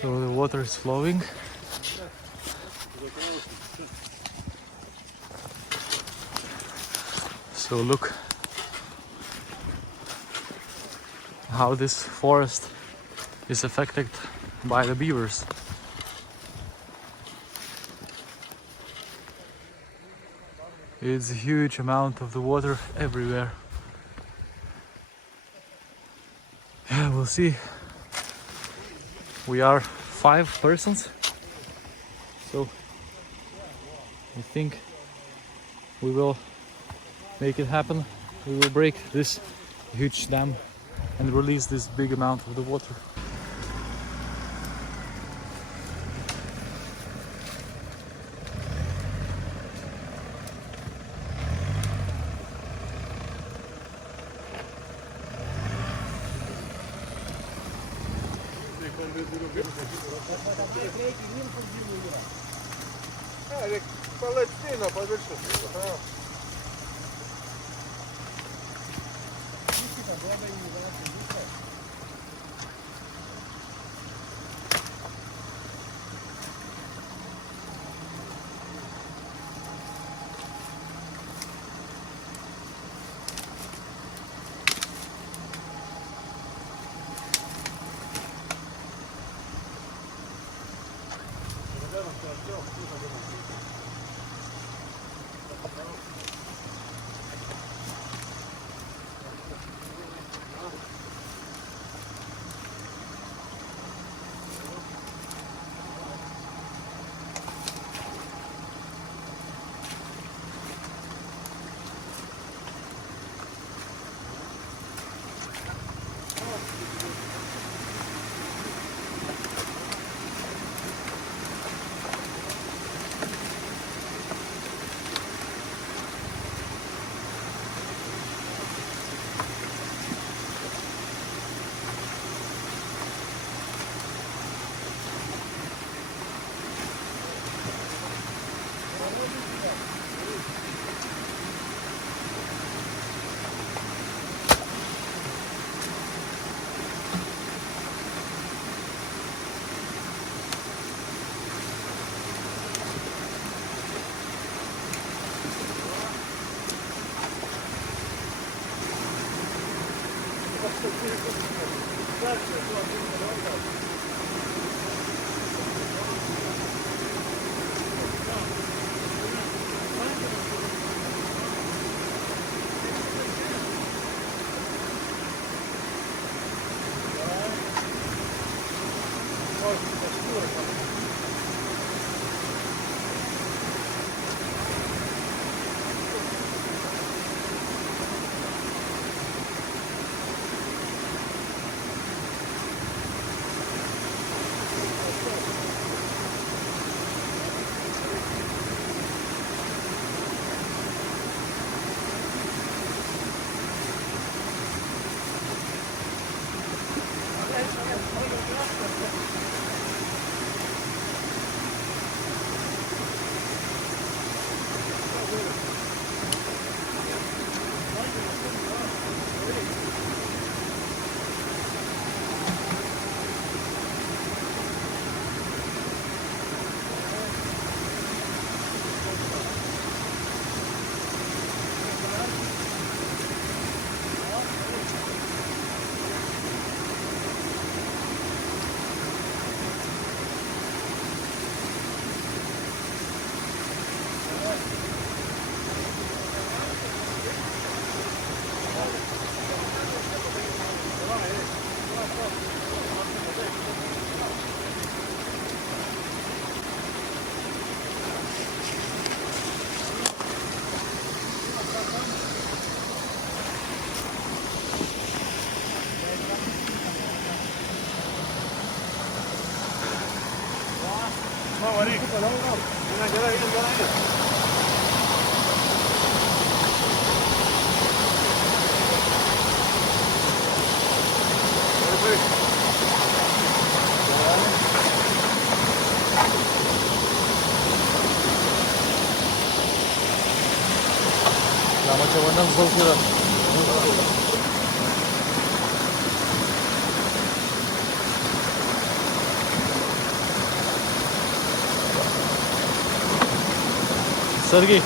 So the water is flowing. So look how this forest is affected by the beavers. It's a huge amount of the water everywhere. Yeah, we'll see. We are 5 persons, so I think we will make it happen. We will break this huge dam and release this big amount of the water. Macam mana Сергій.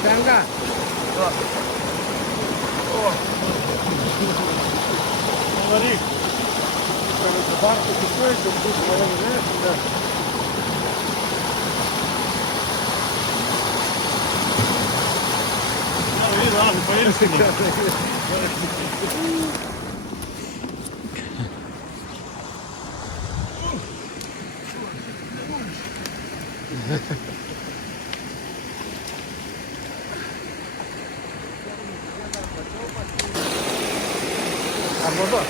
Штанга. Говори. Банку пустую, чтобы тут, знаешь, да. Ладно, поверь мне. А вода?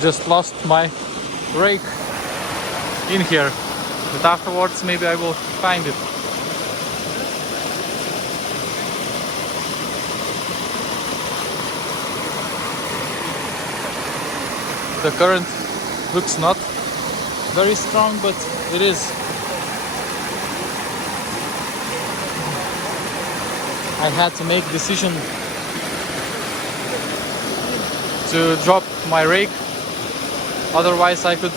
Just lost my rake in here, but afterwards maybe I will find it. The current looks not very strong, but it is. I had to make a decision to drop my rake, otherwise I could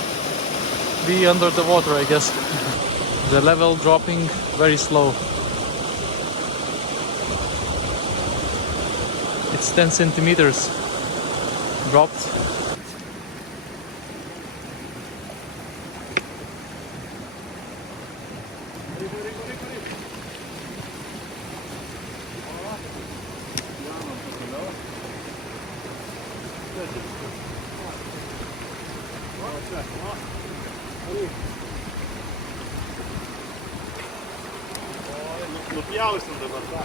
be under the water, I guess. The level dropping very slow. It's 10 centimeters dropped. Nupjausim dabar, da.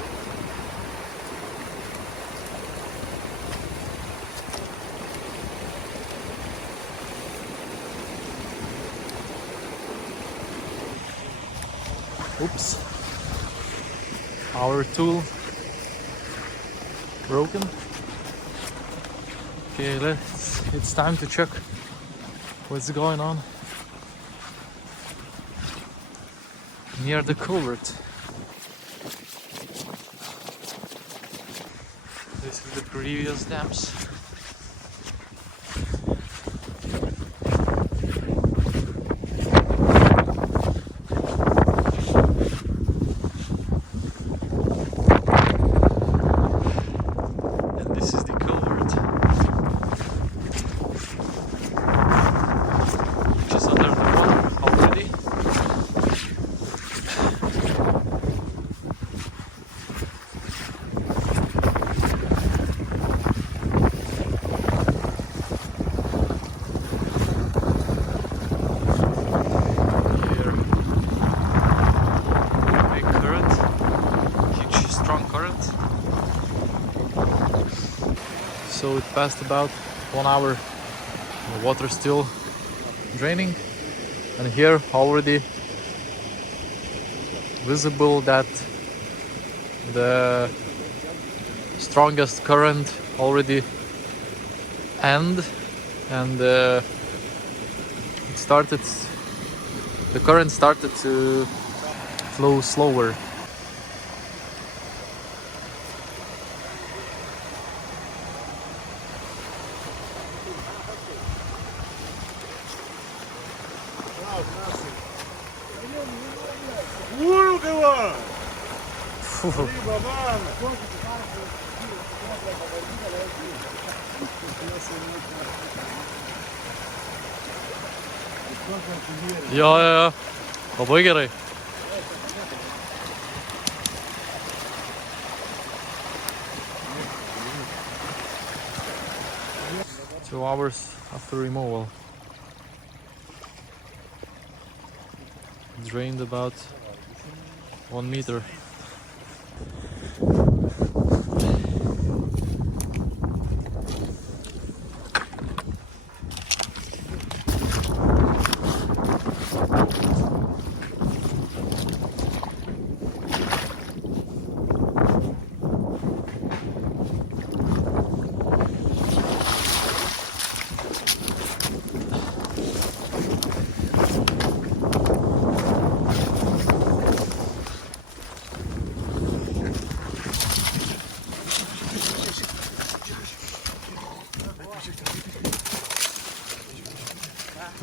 Oops. Our tool broken. Okay, it's time to check what's going on near the culvert. This is the previous dams. And this is the culvert, which is under the water already. So it passed about 1 hour, the water still draining, and here already visible that the strongest current already end, and the current started to flow slower. Beaver! Фу. Риба, мама! Jo, jo, jo. Labai gerai. 2 hours after removal. Drained about 1 meter.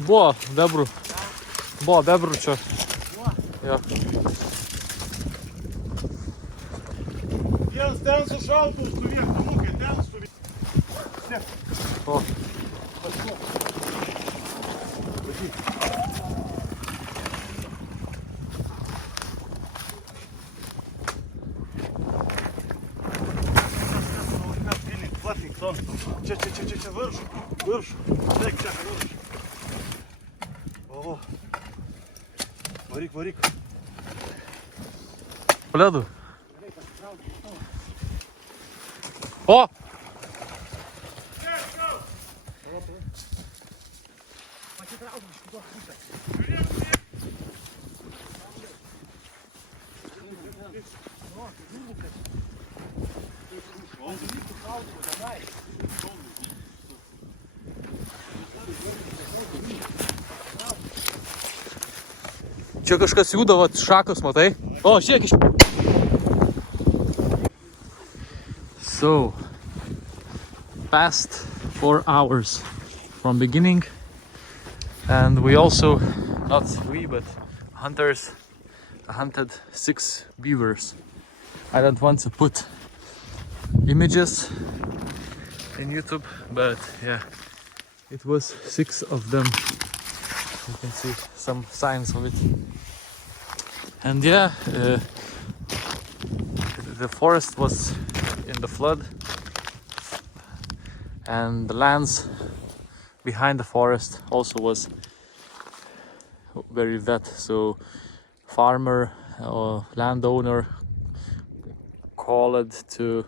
Buvo bebrų. Buvo bebrų čia. Jo. Jens ten su šaltu stovėk, Tomukai, ten stovėk. O. Čia, virš. Taip, čia, virš. O. Varyk. Pledu. O! Čia kažkas juda, vat, šakos, matai? O, žiūrėk iš... So, past 4 hours from beginning, and we also, not we, but hunters hunted 6 beavers. I don't want to put images in YouTube, but yeah, it was 6 of them. You can see some signs of it. And yeah, the forest was in the flood, and the lands behind the forest also was very wet. So farmer or landowner called to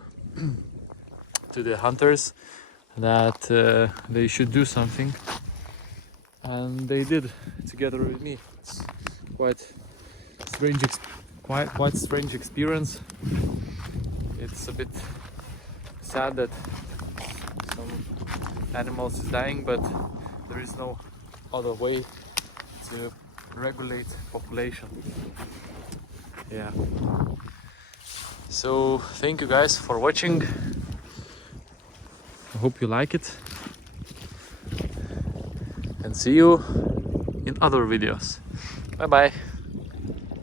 the hunters that they should do something, and they did, together with me. It's quite strange, quite strange experience. It's a bit sad that some animals is dying, but there is no other way to regulate population. Yeah. So thank you guys for watching. I hope you like it, and see you in other videos. Bye bye.